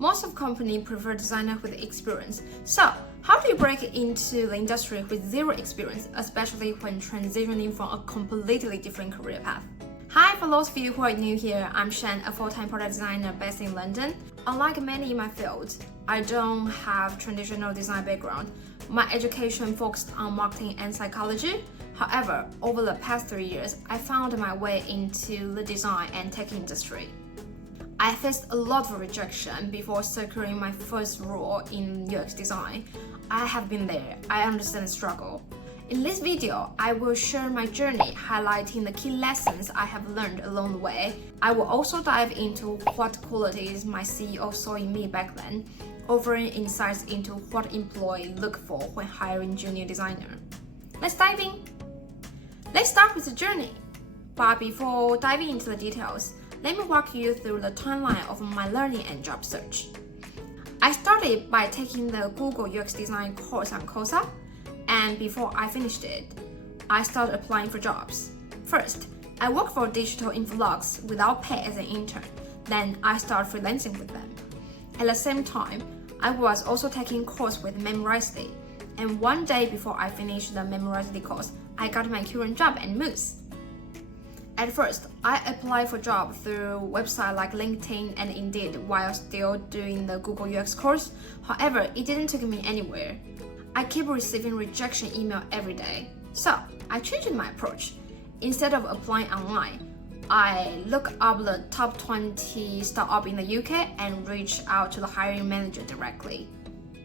Most of companies prefer designers with experience. So, how do you break into the industry with zero experience, especially when transitioning from a completely different career path? Hi, for those of you who are new here, I'm Shan, a full-time product designer based in London. Unlike many in my field, I don't have traditional design background. My education focused on marketing and psychology. However, over the past 3 years, I found my way into the design and tech industry. I faced a lot of rejection before securing my first role in UX design. I have been there. I understand the struggle. In this video, I will share my journey, highlighting the key lessons I have learned along the way. I will also dive into what qualities my CEO saw in me back then, offering insights into what employees look for when hiring junior designer. Let's dive in. Let's start with the journey. But before diving into the details, let me walk you through the timeline of my learning and job search. I started by taking the Google UX design course on Coursera, and before I finished it, I started applying for jobs. First, I worked for digital influencers without pay as an intern. Then I started freelancing with them. At the same time, I was also taking course with Memorizely, and one day before I finished the Memorizely course, I got my current job at Moose. At first, I applied for jobs through websites like LinkedIn and Indeed while still doing the Google UX course. However, it didn't take me anywhere. I keep receiving rejection email every day. So, I changed my approach. Instead of applying online, I look up the top 20 startups in the UK and reach out to the hiring manager directly.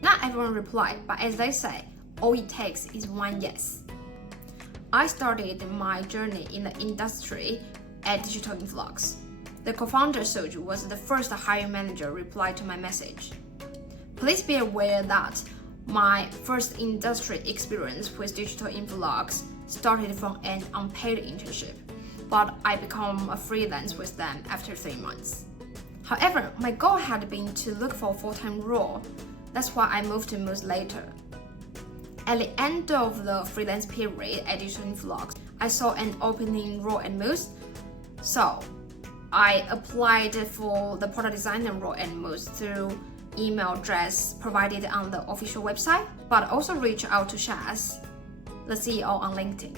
Not everyone replied, but as they say, all it takes is one yes. I started my journey in the industry at Digital Influx. The co-founder Soju was the first hiring manager reply to my message. Please be aware that my first industry experience with Digital Influx started from an unpaid internship, but I became a freelance with them after 3 months. However, my goal had been to look for a full-time role. That's why I moved to Moose later. At the end of the freelance period at Digital Influx, I saw an opening role at Moose, so I applied for the product designer role at Moose through email address provided on the official website, but also reached out to Shaz, the CEO, on LinkedIn.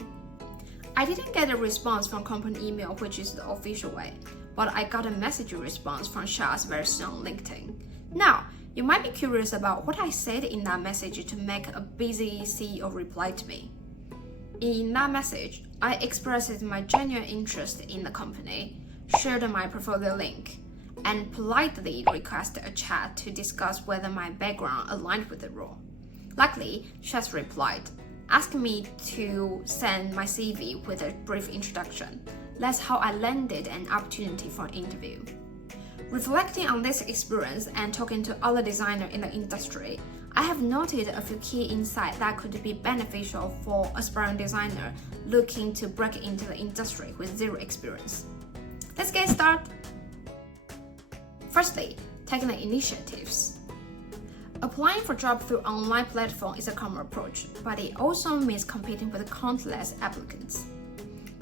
I didn't get a response from company email, which is the official way, but I got a message response from Shaz very soon on LinkedIn. Now, you might be curious about what I said in that message to make a busy CEO reply to me. In that message, I expressed my genuine interest in the company, shared my portfolio link, and politely requested a chat to discuss whether my background aligned with the role. Luckily, Shaz replied, asking me to send my CV with a brief introduction. That's how I landed an opportunity for an interview. Reflecting on this experience and talking to other designers in the industry, I have noted a few key insights that could be beneficial for aspiring designer looking to break into the industry with zero experience. Let's get started. Firstly, taking the initiatives. Applying for jobs through online platform is a common approach, but it also means competing with countless applicants.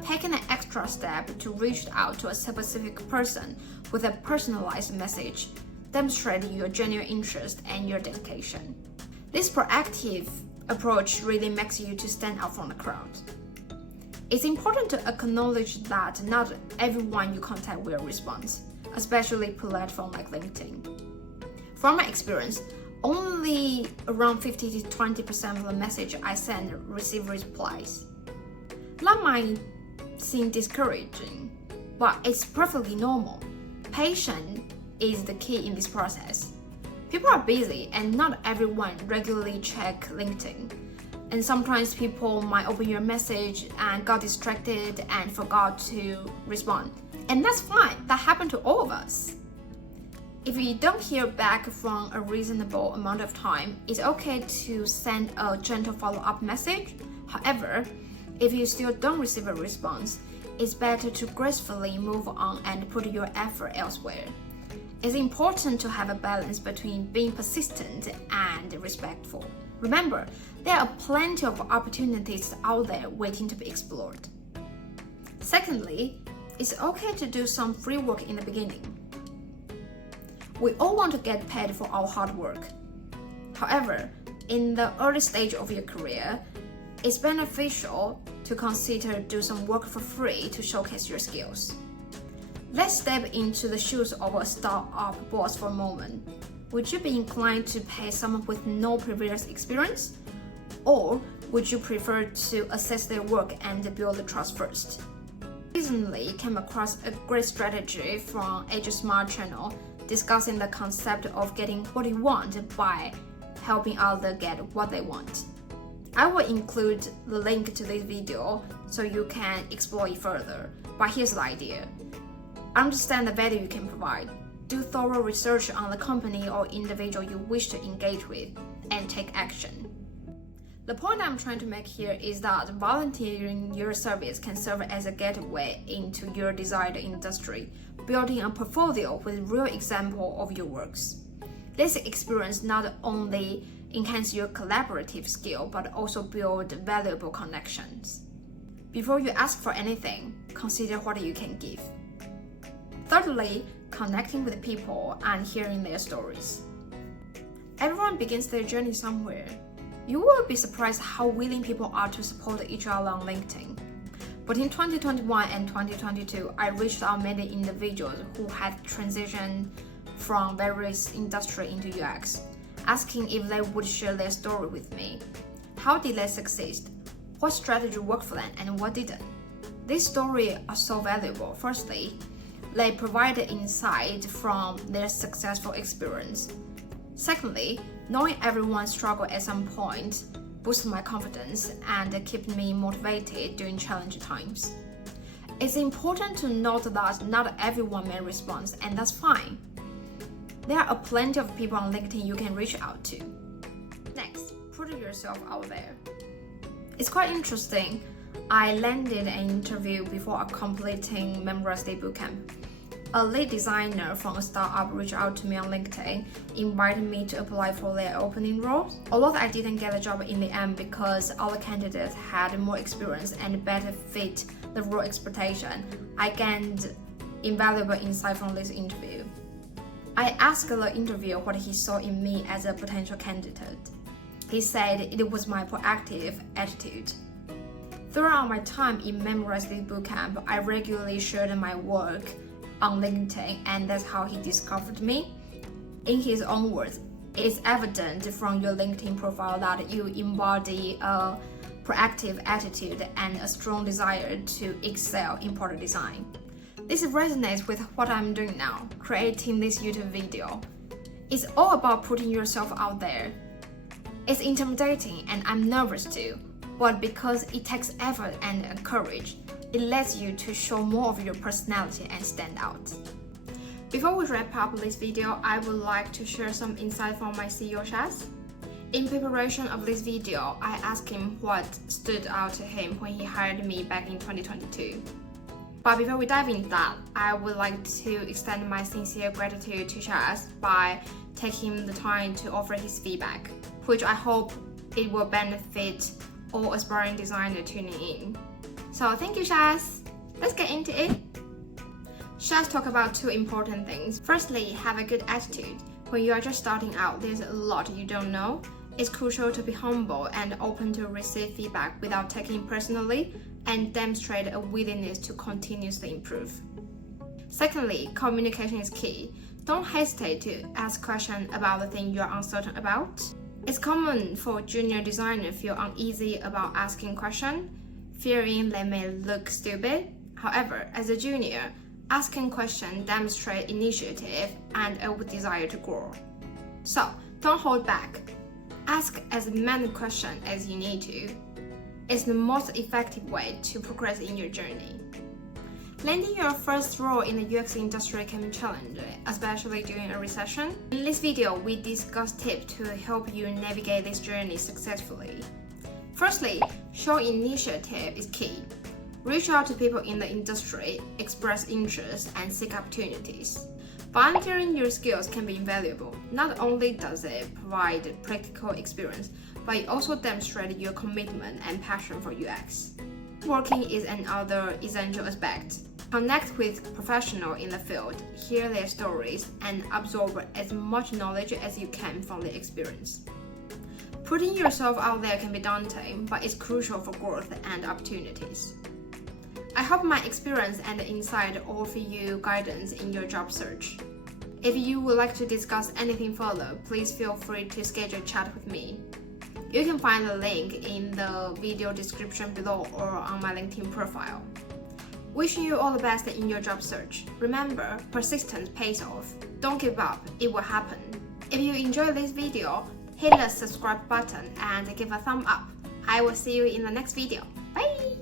Taking an extra step to reach out to a specific person with a personalized message demonstrates your genuine interest and your dedication. This proactive approach really makes you to stand out from the crowd. It's important to acknowledge that not everyone you contact will respond, especially platforms like LinkedIn. From my experience, only around 50 to 20% of the message I send receive replies. That might seem discouraging, but it's perfectly normal. Patience is the key in this process. People are busy and not everyone regularly check LinkedIn. And sometimes people might open your message and got distracted and forgot to respond. And that's fine, that happened to all of us. If you don't hear back from a reasonable amount of time, it's okay to send a gentle follow-up message. However, if you still don't receive a response, it's better to gracefully move on and put your effort elsewhere. It's important to have a balance between being persistent and respectful. Remember, there are plenty of opportunities out there waiting to be explored. Secondly, it's okay to do some free work in the beginning. We all want to get paid for our hard work. However, in the early stage of your career, it's beneficial to consider do some work for free to showcase your skills. Let's step into the shoes of a startup boss for a moment. Would you be inclined to pay someone with no previous experience? Or would you prefer to assess their work and build the trust first? Recently came across a great strategy from Yi-Hsuan channel discussing the concept of getting what you want by helping others get what they want. I will include the link to this video so you can explore it further, but here's the idea. Understand the value you can provide, do thorough research on the company or individual you wish to engage with, and take action. The point I'm trying to make here is that volunteering your service can serve as a gateway into your desired industry, building a portfolio with real examples of your works. This experience not only enhance your collaborative skill, but also build valuable connections. Before you ask for anything, consider what you can give. Thirdly, connecting with people and hearing their stories. Everyone begins their journey somewhere. You will be surprised how willing people are to support each other on LinkedIn. But in 2021 and 2022, I reached out many individuals who had transitioned from various industries into UX, asking if they would share their story with me. How did they succeed? What strategy worked for them and what didn't? These stories are so valuable. Firstly, they provide insight from their successful experience. Secondly, knowing everyone struggled at some point boosts my confidence and keeps me motivated during challenging times. It's important to note that not everyone may respond, and that's fine. There are plenty of people on LinkedIn you can reach out to. Next, put yourself out there. It's quite interesting. I landed an interview before completing Member's Day Bootcamp. A lead designer from a startup reached out to me on LinkedIn, invited me to apply for their opening roles. Although I didn't get the job in the end because other candidates had more experience and better fit the role expectation, I gained invaluable insight from this interview. I asked the interviewer what he saw in me as a potential candidate. He said it was my proactive attitude. Throughout my time in Member's Day Bootcamp, I regularly shared my work on LinkedIn, and that's how he discovered me. In his own words, it's evident from your LinkedIn profile that you embody a proactive attitude and a strong desire to excel in product design. This resonates with what I'm doing now, creating this YouTube video. It's all about putting yourself out there. It's intimidating and I'm nervous too, but because it takes effort and courage, it lets you to show more of your personality and stand out. Before we wrap up this video, I would like to share some insight from my CEO Shaz. In preparation of this video, I asked him what stood out to him when he hired me back in 2022. But before we dive into that, I would like to extend my sincere gratitude to Shaz by taking the time to offer his feedback, which I hope it will benefit all aspiring designers tuning in. So thank you, Shaz. Let's get into it. Shaz talked about two important things. Firstly, have a good attitude. When you are just starting out, there's a lot you don't know. It's crucial to be humble and open to receive feedback without taking it personally and demonstrate a willingness to continuously improve. Secondly, communication is key. Don't hesitate to ask questions about the thing you're uncertain about. It's common for junior designers to feel uneasy about asking questions, fearing they may look stupid. However, as a junior, asking questions demonstrates initiative and a desire to grow. So, don't hold back. Ask as many questions as you need to. It's the most effective way to progress in your journey. Landing your first role in the UX industry can be challenging, especially during a recession. In this video, we discuss tips to help you navigate this journey successfully. Firstly, show initiative is key. Reach out to people in the industry, express interest, and seek opportunities. Volunteering your skills can be invaluable. Not only does it provide practical experience, but it also demonstrates your commitment and passion for UX. Working is another essential aspect. Connect with professionals in the field, hear their stories, and absorb as much knowledge as you can from their experience. Putting yourself out there can be daunting, but it's crucial for growth and opportunities. I hope my experience and insight offer you guidance in your job search. If you would like to discuss anything further, please feel free to schedule a chat with me. You can find the link in the video description below or on my LinkedIn profile. Wishing you all the best in your job search. Remember, persistence pays off. Don't give up, it will happen. If you enjoyed this video, hit the subscribe button and give a thumb up. I will see you in the next video. Bye!